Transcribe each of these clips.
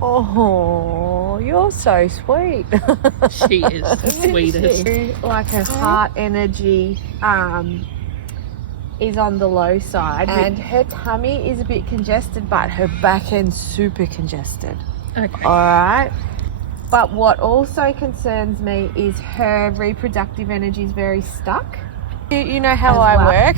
Oh, you're so sweet. She is the sweetest. Like her heart energy is on the low side, and her tummy is a bit congested, but her back end's super congested. Okay. All right. But what also concerns me is her reproductive energy is very stuck. You know how I work.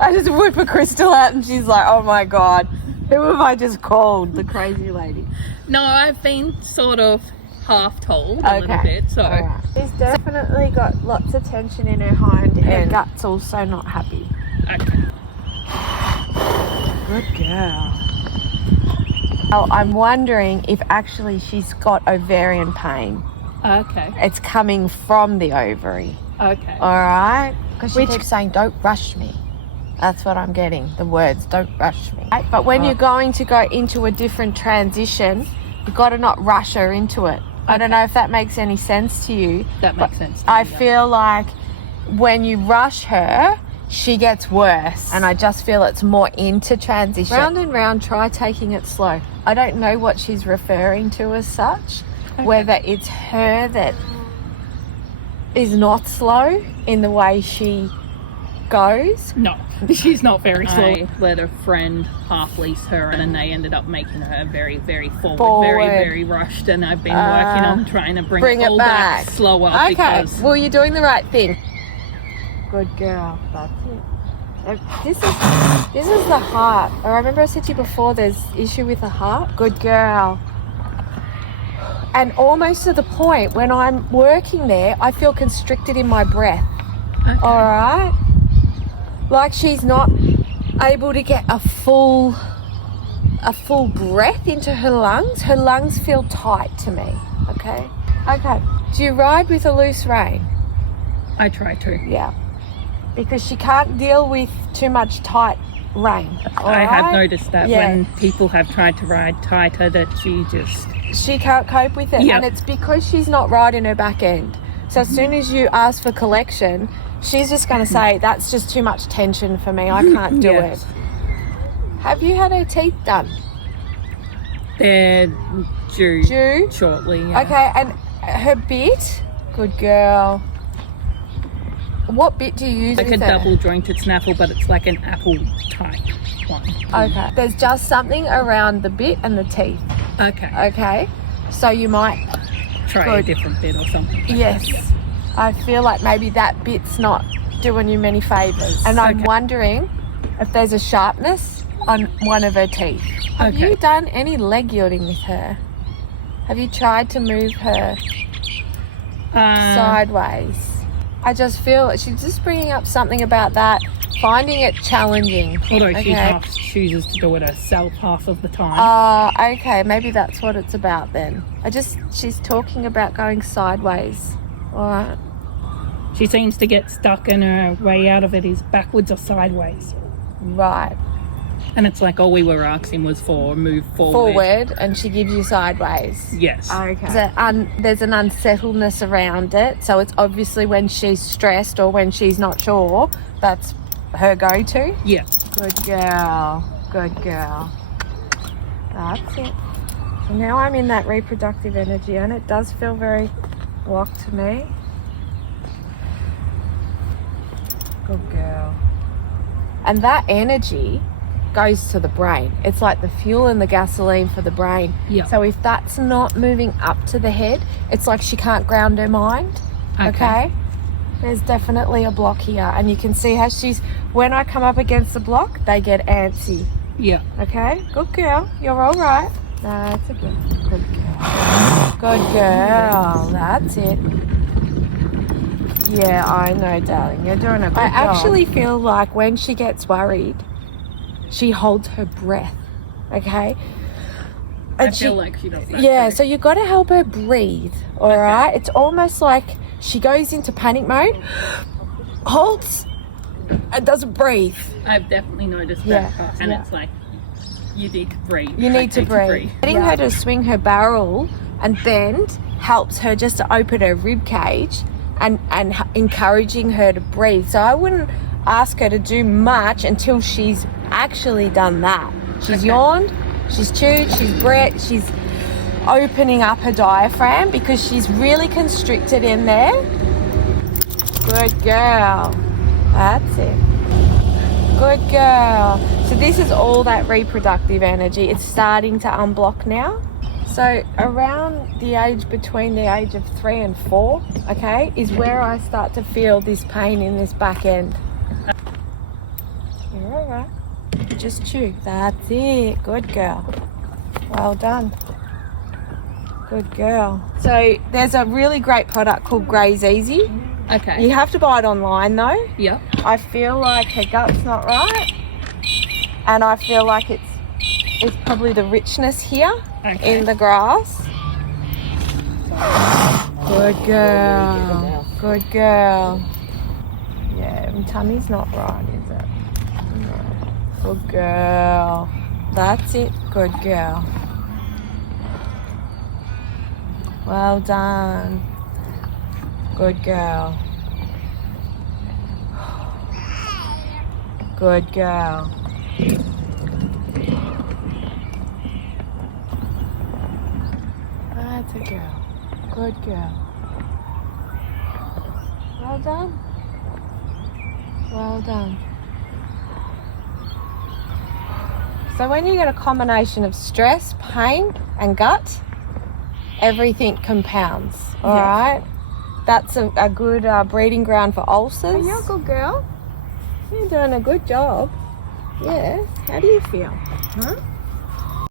I just whip a crystal out and she's like, oh my God, who have I just called? The crazy lady. No, I've been sort of half told a little bit. So right. She's definitely got lots of tension in her hind and her gut's also not happy. Okay. Good girl. Oh, I'm wondering if actually she's got ovarian pain. Okay. It's coming from the ovary. Okay. All right? Because she keeps saying, don't rush me. That's what I'm getting, the words, don't rush me. Right? But when you're going to go into a different transition, you've got to not rush her into it. Okay. I don't know if that makes any sense to you. That makes sense to me. I feel like when you rush her, she gets worse. And I just feel it's more into transition. Round and round, try taking it slow. I don't know what she's referring to as such, whether it's her that is not slow in the way she goes. No, she's not very slow. I let a friend half lease her and they ended up making her very, very forward. Very, very rushed, and I've been working on trying to bring it all back slower. Okay, because well, you're doing the right thing. Good girl, that's it. This is the heart. I remember I said to you before there's issue with the heart. Good girl. And almost to the point when I'm working there, I feel constricted in my breath. Okay. All right? Like she's not able to get a full breath into her lungs. Her lungs feel tight to me. Okay? Okay. Do you ride with a loose rein? I try to. Yeah. Because she can't deal with too much tight rein. I have noticed that when people have tried to ride tighter, that she can't cope with it. Yep. And it's because she's not riding her back end. So as soon as you ask for collection, she's just going to say, that's just too much tension for me. I can't do it. Have you had her teeth done? They're due shortly. Yeah. Okay, and her bit? Good girl. What bit do you use? Like a double jointed snaffle, but it's like an apple type one. Okay. There's just something around the bit and the teeth. Okay. Okay. So you might try a different bit or something. Yes. I feel like maybe that bit's not doing you many favours. And I'm wondering if there's a sharpness on one of her teeth. Have you done any leg yielding with her? Have you tried to move her sideways? I just feel she's just bringing up something about that, finding it challenging. Although she half chooses to do it herself half of the time. Okay, maybe that's what it's about then. She's talking about going sideways. All right. She seems to get stuck and her way out of it is backwards or sideways. Right. And it's like all we were asking was for move forward. Forward, and she gives you sideways. Yes. Okay. There's an unsettledness around it, so it's obviously when she's stressed or when she's not sure, that's her go-to. Yeah. Good girl. Good girl. That's it. So now I'm in that reproductive energy, and it does feel very blocked to me. Good girl. And that energy goes to the brain. It's like the fuel and the gasoline for the brain. Yeah. So if that's not moving up to the head, it's like she can't ground her mind. Okay? There's definitely a block here, and you can see how when I come up against the block, they get antsy. Yeah. Okay? Good girl. You're all right. That's a good girl. Good girl. That's it. Yeah, I know, darling. You're doing a good job. I actually feel like when she gets worried, she holds her breath, okay? And I feel like she does that. Yeah, so you've got to help her breathe, all right? It's almost like she goes into panic mode, holds, and doesn't breathe. I've definitely noticed that. And it's like, you need to breathe. You need to breathe. Getting her to swing her barrel and bend helps her just to open her rib cage and encouraging her to breathe. So I wouldn't ask her to do much until she's actually done that. She's yawned, She's chewed, she's breathed, she's opening up her diaphragm because she's really constricted in there. Good girl. That's it. Good girl. So this is all that reproductive energy. It's starting to unblock now. So around the age, between the age of 3 and 4, okay, is where I start to feel this pain in this back end. You're all right. Just chew. That's it. Good girl. Well done. Good girl. So there's a really great product called Graze Easy. Okay. You have to buy it online though. Yep. I feel like her gut's not right, and I feel like it's probably the richness here in the grass. Good girl. Good girl. Yeah, my tummy's not right, is it? No. Good girl. That's it. Good girl. Well done. Good girl. Good girl. That's a girl. Good girl. Well done. Well done. So when you get a combination of stress, pain and gut, everything compounds, all right? That's a good breeding ground for ulcers. You're a good girl. You're doing a good job. Yes. How do you feel? Huh?